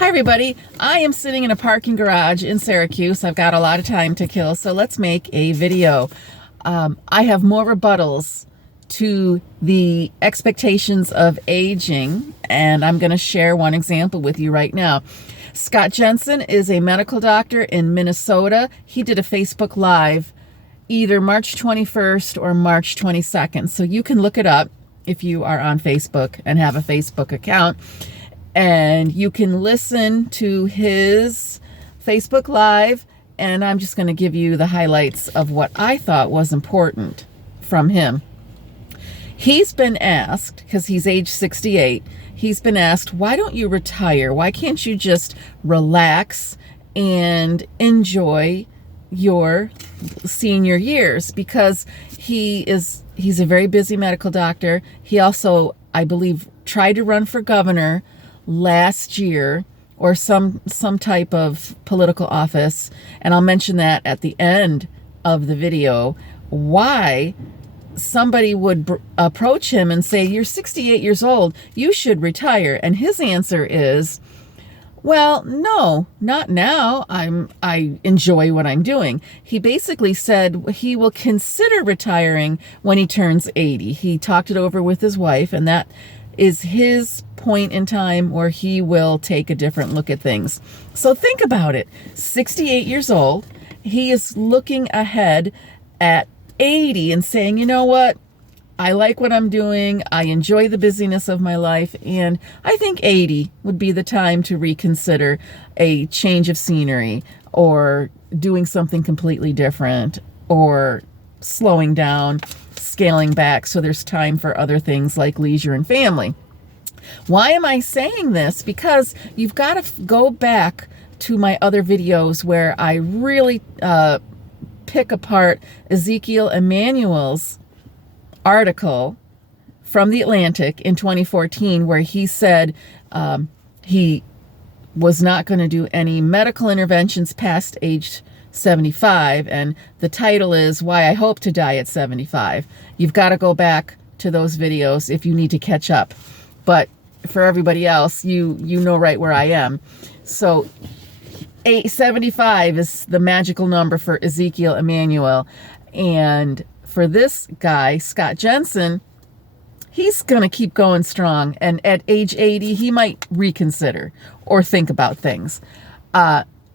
Hi everybody, I am sitting in a parking garage in Syracuse. I've got a lot of time to kill, so let's make a video. I have more rebuttals to the expectations of aging, and I'm going to share one example with you right now. Scott Jensen is a medical doctor in Minnesota. He did a Facebook Live either March 21st or March 22nd, so you can look it up if you are on Facebook and have a Facebook account. And you can listen to his Facebook Live, and I'm just going to give you the highlights of what I thought was important from him. He's been asked, because he's age 68, he's been asked, why don't you retire? Why can't you just relax and enjoy your senior years? Because he's a very busy medical doctor. He also, I believe, tried to run for governor last year, or some type of political office, and I'll mention that at the end of the video, why somebody would approach him and say, you're 68 years old, you should retire. And his answer is, well, no, not now. I enjoy what I'm doing. He basically said he will consider retiring when he turns 80. He talked it over with his wife, and that is his point in time where he will take a different look at things. So think about it. 68 years old, he is looking ahead at 80 and saying, you know what? I like what I'm doing. I enjoy the busyness of my life. And I think 80 would be the time to reconsider a change of scenery, or doing something completely different, or slowing down, scaling back, so there's time for other things like leisure and family. Why am I saying this? Because you've got to go back to my other videos where I really pick apart Ezekiel Emanuel's article from The Atlantic in 2014, where he said he was not going to do any medical interventions past age 75, and the title is Why I Hope to Die at 75. You've got to go back to those videos if you need to catch up. But for everybody else, you know right where I am. So 75 is the magical number for Ezekiel Emanuel. And for this guy, Scott Jensen, he's going to keep going strong. And at age 80, he might reconsider or think about things.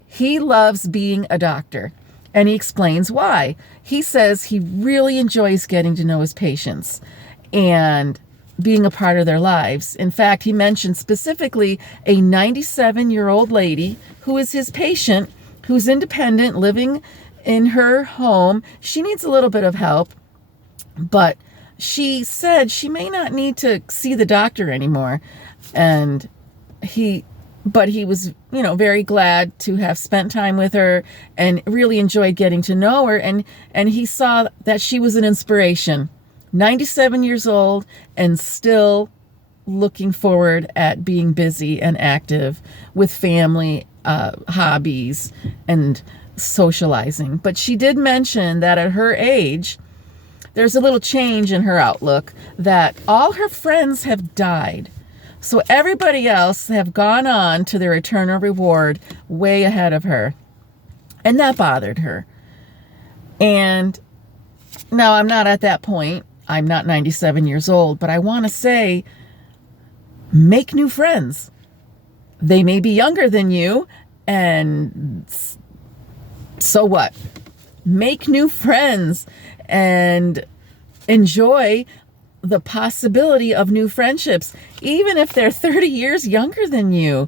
He loves being a doctor, and he explains why. He says he really enjoys getting to know his patients and being a part of their lives. In fact, he mentioned specifically a 97-year-old lady who is his patient, who's independent, living in her home. She needs a little bit of help, but she said she may not need to see the doctor anymore. And he was, very glad to have spent time with her and really enjoyed getting to know her. And he saw that she was an inspiration. 97 years old and still looking forward at being busy and active with family, hobbies, and socializing. But she did mention that at her age, there's a little change in her outlook, that all her friends have died. So everybody else have gone on to their eternal reward way ahead of her. And that bothered her. And now I'm not at that point. I'm not 97 years old, but I want to say, make new friends. They may be younger than you, and so what? Make new friends and enjoy the possibility of new friendships, even if they're 30 years younger than you.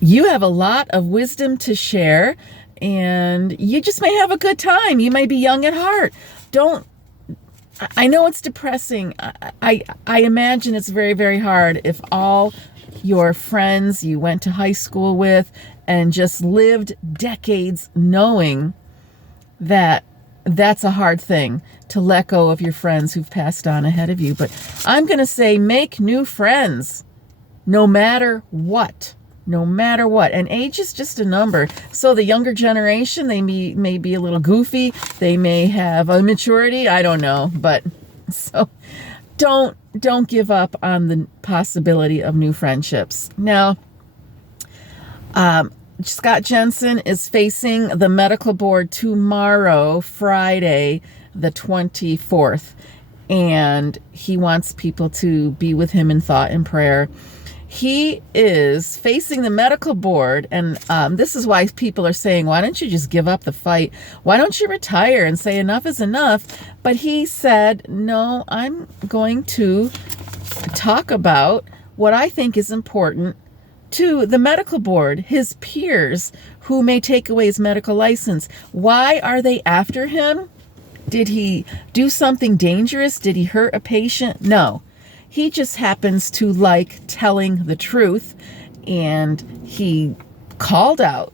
You have a lot of wisdom to share, and you just may have a good time. You may be young at heart. I know it's depressing. I imagine it's very, very hard if all your friends you went to high school with and just lived decades knowing that that's a hard thing to let go of your friends who've passed on ahead of you. But I'm going to say, make new friends no matter what. No matter what. And age is just a number. So the younger generation, they may be a little goofy. They may have immaturity. I don't know. But so don't give up on the possibility of new friendships. Now, Scott Jensen is facing the medical board tomorrow, Friday, the 24th, and he wants people to be with him in thought and prayer. He is facing the medical board, and this is why people are saying, why don't you just give up the fight? Why don't you retire and say enough is enough? But he said, no, I'm going to talk about what I think is important to the medical board, his peers who may take away his medical license. Why are they after him? Did he do something dangerous? Did he hurt a patient? No. He just happens to like telling the truth, and he called out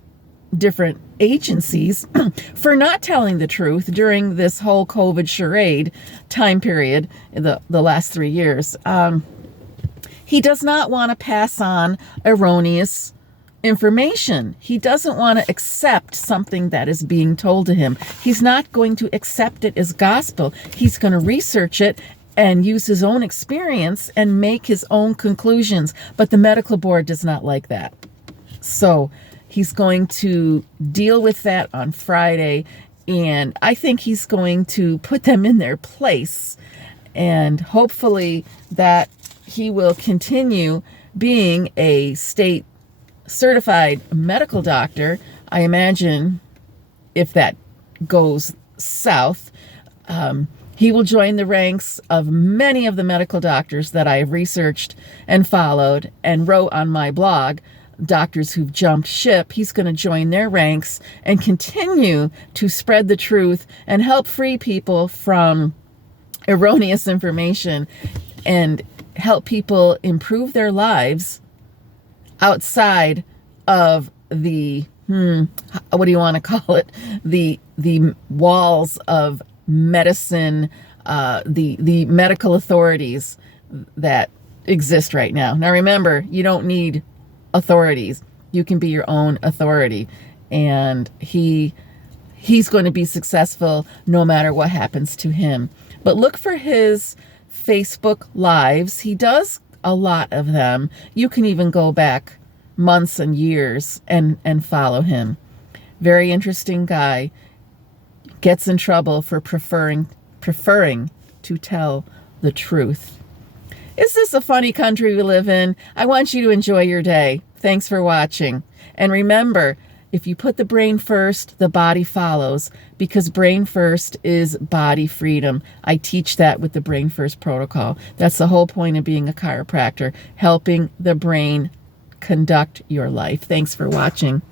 different agencies for not telling the truth during this whole COVID charade time period, the last 3 years. He does not want to pass on erroneous information. He doesn't want to accept something that is being told to him. He's not going to accept it as gospel. He's going to research it and use his own experience and make his own conclusions. But the medical board does not like that. So he's going to deal with that on Friday. And I think he's going to put them in their place. And hopefully that he will continue being a state certified medical doctor. I imagine if that goes south, he will join the ranks of many of the medical doctors that I have researched and followed and wrote on my blog, Doctors Who've Jumped Ship. He's going to join their ranks and continue to spread the truth and help free people from erroneous information and help people improve their lives outside of the, what do you want to call it? The walls of medicine, the medical authorities that exist right now. Now remember, you don't need authorities. You can be your own authority. And he's going to be successful no matter what happens to him. But look for his Facebook Lives. He does a lot of them. You can even go back months and years and follow him. Very interesting guy. Gets in trouble for preferring to tell the truth. Is this a funny country we live in? I want you to enjoy your day. Thanks for watching. And remember, if you put the brain first, the body follows, because brain first is body freedom. I teach that with the Brain First Protocol. That's the whole point of being a chiropractor, helping the brain conduct your life. Thanks for watching.